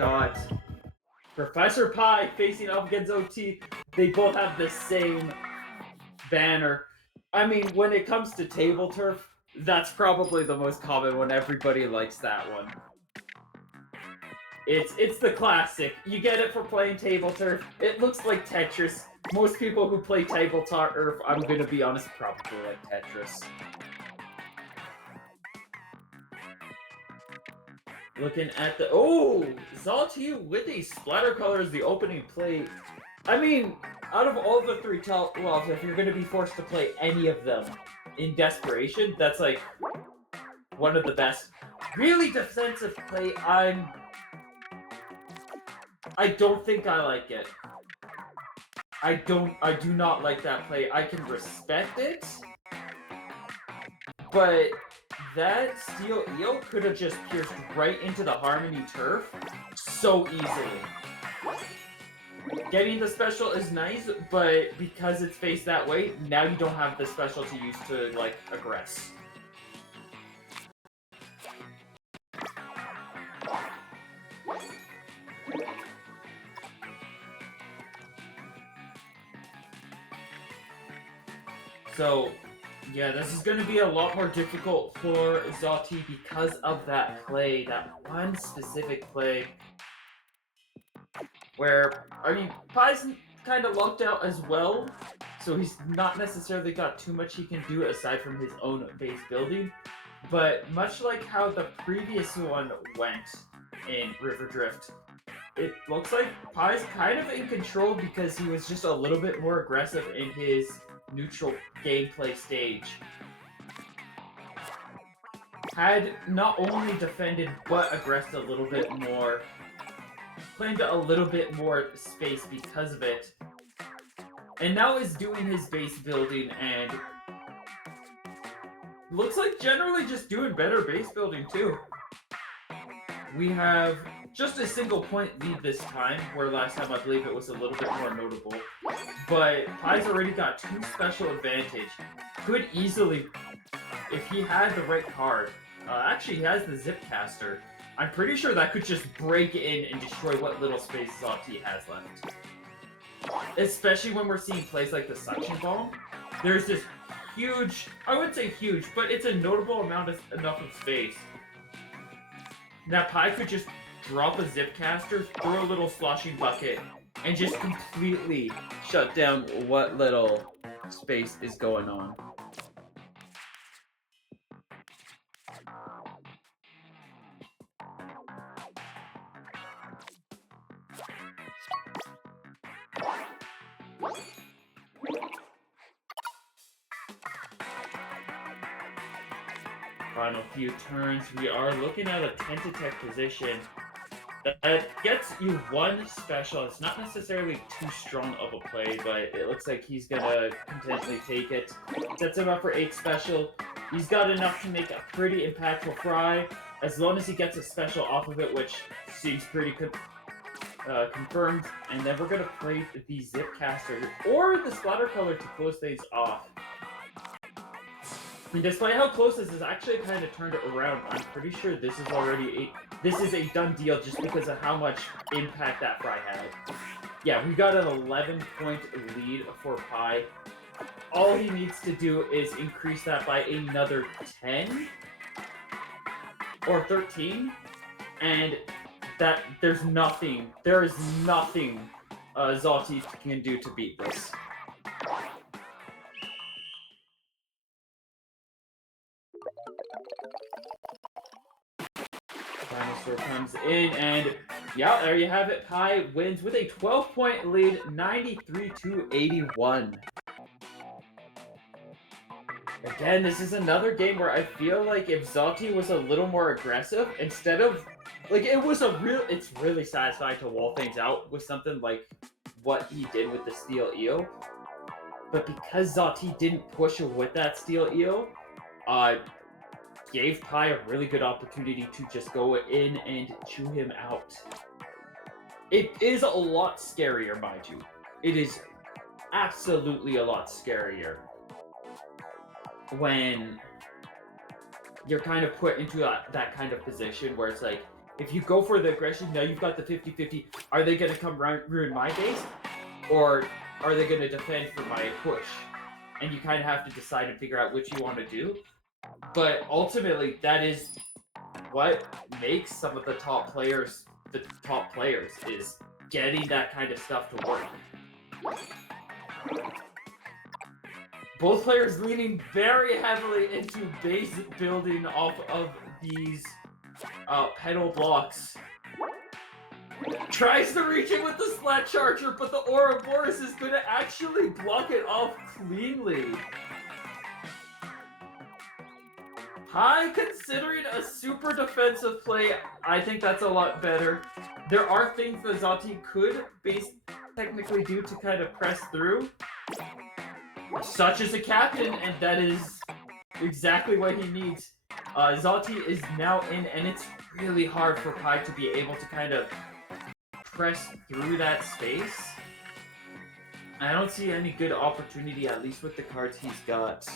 got Professor Pi facing off against OT. They both have the same banner. I mean, when it comes to Tableturf, that's probably the most common one. Everybody likes that one. It's the classic. You get it for playing Tableturf. It looks like Tetris. Most people who play Tableturf, I'm gonna be honest, probably like Tetris. Looking at the... Oh! Zawhte with a splatter color as the opening play. I mean, out of all the three well, if you're going to be forced to play any of them in desperation, that's like one of the best. Really defensive play. I don't think I like it. I do not like that play. I can respect it, but that steel eel could have just pierced right into the Harmony turf so easily. Getting the special is nice, but because it's faced that way, now you don't have the special to use to, like, aggress. So, yeah, this is going to be a lot more difficult for Zawhte because of that play, that one specific play. Where, I mean, Pi's kind of locked out as well, so he's not necessarily got too much he can do aside from his own base building. But much like how the previous one went in River Drift, it looks like Pi's kind of in control because he was just a little bit more aggressive in his neutral gameplay stage. Had not only defended, but aggressed a little bit more. Claimed a little bit more space because of it. And now is doing his base building and looks like generally just doing better base building too. We have just a single point lead this time, where last time I believe it was a little bit more notable. But Pi's already got 2 special advantage. Could easily, if he had the right card, actually he has the Zipcaster. I'm pretty sure that could just break in and destroy what little space Zawhte has left. Especially when we're seeing plays like the Suction Bomb. There's this huge, I wouldn't say huge, but it's a notable amount of enough of space. Now Pi could just drop a Zipcaster, throw a little sloshing bucket, and just completely shut down what little space is going on. Final few turns, we are looking at a tentative position that gets you 1 special. It's not necessarily too strong of a play, but it looks like he's gonna contently take it. Sets him up for 8 special. He's got enough to make a pretty impactful fry, as long as he gets a special off of it, which seems pretty confirmed. And then we're gonna play the Zipcaster or the Splatter Color to close things off. And despite how close this is, actually kind of turned it around. I'm pretty sure this is already this is a done deal just because of how much impact that fry had. Yeah, we got an 11-point lead for Pi. All he needs to do is increase that by another 10 or 13, and that there is nothing Zawhte can do to beat this. Dinosaur comes in, and yeah, there you have it. Pi wins with a 12-point lead, 93-81. Again, this is another game where I feel like if Zawhte was a little more aggressive, instead of, like, it's really satisfying to wall things out with something like what he did with the Steel Eel. But because Zawhte didn't push with that Steel Eel, gave Pi a really good opportunity to just go in and chew him out. It is a lot scarier, mind you. It is absolutely a lot scarier when you're kind of put into that kind of position where it's like, if you go for the aggression, now you've got the 50-50. Are they going to come ruin my base? Or are they going to defend for my push? And you kind of have to decide and figure out which you want to do. But ultimately, that is what makes some of the top players is getting that kind of stuff to work. Both players leaning very heavily into base building off of these pedal blocks. Tries to reach it with the Slat Charger, but the Ouroboros is going to actually block it off cleanly. High considering a super defensive play, I think that's a lot better. There are things that Zawhte could technically do to kind of press through, such as a captain, and that is exactly what he needs. Zawhte is now in, and it's really hard for Pi to be able to kind of press through that space. I don't see any good opportunity, at least with the cards he's got.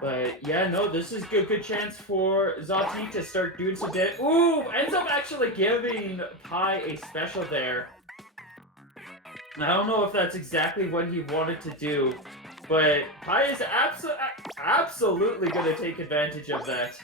But yeah, no, this is a good chance for Zawhte to start doing some damage. Ooh, ends up actually giving Pi a special there. I don't know if that's exactly what he wanted to do, but Pi is absolutely going to take advantage of that.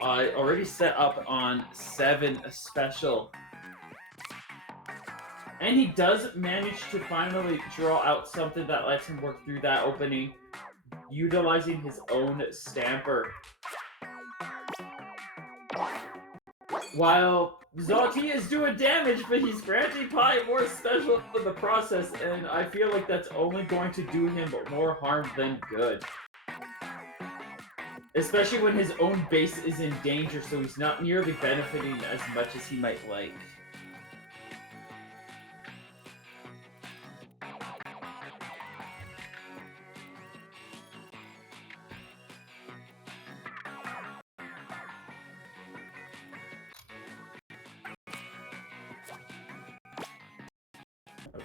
Already set up on 7 special. And he does manage to finally draw out something that lets him work through that opening, utilizing his own stamper. While Zawhte is doing damage, but he's granting Pi more special in the process, and I feel like that's only going to do him more harm than good. Especially when his own base is in danger, so he's not nearly benefiting as much as he might like.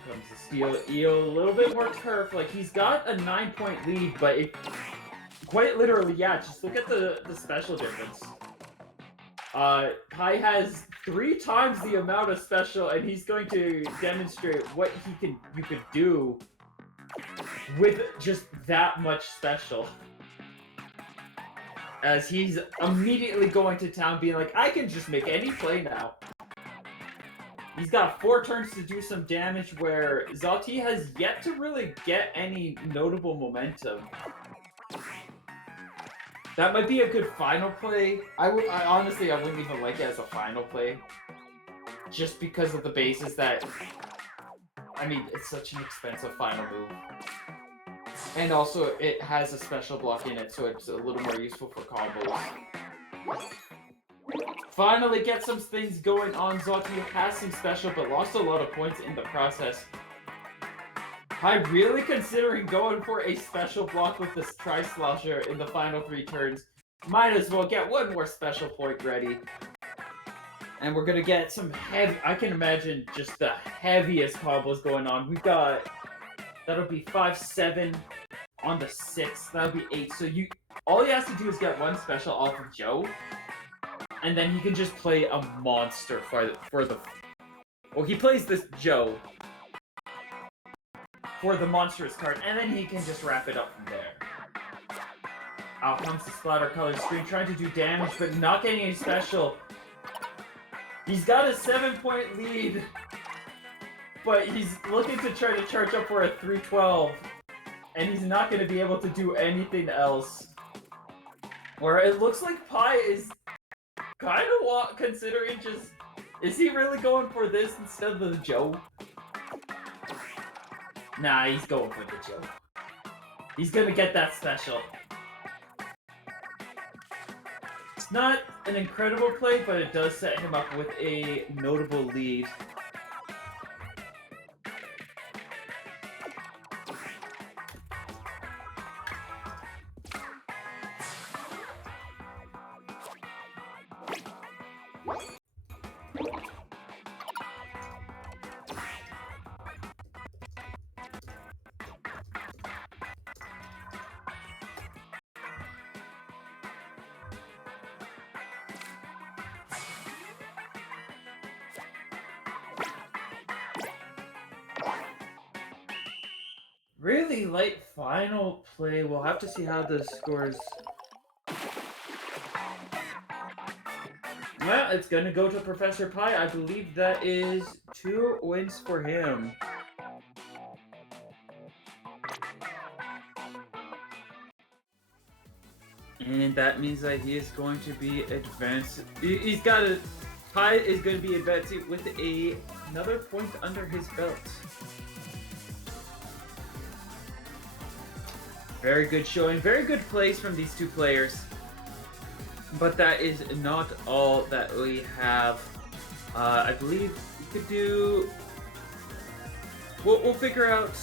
Comes the Steel Eel, a little bit more turf. Like, he's got a 9-point lead, but it quite literally, yeah, just look at the special difference. Pi has 3 times the amount of special, and he's going to demonstrate what you could do with just that much special. As he's immediately going to town being like, I can just make any play now. He's got 4 turns to do some damage, where Zawhte has yet to really get any notable momentum. That might be a good final play. Honestly, I wouldn't even like it as a final play. Just because of the basis that... I mean, it's such an expensive final move. And also, it has a special block in it, so it's a little more useful for combos. Finally get some things going on. Zawhte has some special, but lost a lot of points in the process. I'm really considering going for a special block with this Tri-Slosher in the final 3 turns. Might as well get one more special point ready. And we're gonna get some heavy... I can imagine just the heaviest combos going on. We've got... That'll be 5-7 on the 6th. That'll be 8. So all he has to do is get 1 special off of Joe. And then he can just play a monster for the... Well, he plays this Joe for the monstrous card, and then he can just wrap it up from there. Out comes the splatter colored screen, trying to do damage, but not getting any special. He's got a 7-point lead, but he's looking to try to charge up for a 312, and he's not going to be able to do anything else. Or it looks like Pi is kind of considering just... Is he really going for this instead of the Joe? Nah, he's going for the Joe. He's gonna get that special. It's not an incredible play, but it does set him up with a notable lead. Really light final play. We'll have to see how the scores. Well, it's gonna go to Professor Pie. I believe that is 2 wins for him. And that means that he is going to be advanced. He's got a Pie is going to be advancing with another point under his belt. Very good showing, very good plays from these two players. But that is not all that we have. I believe we could do... We'll figure out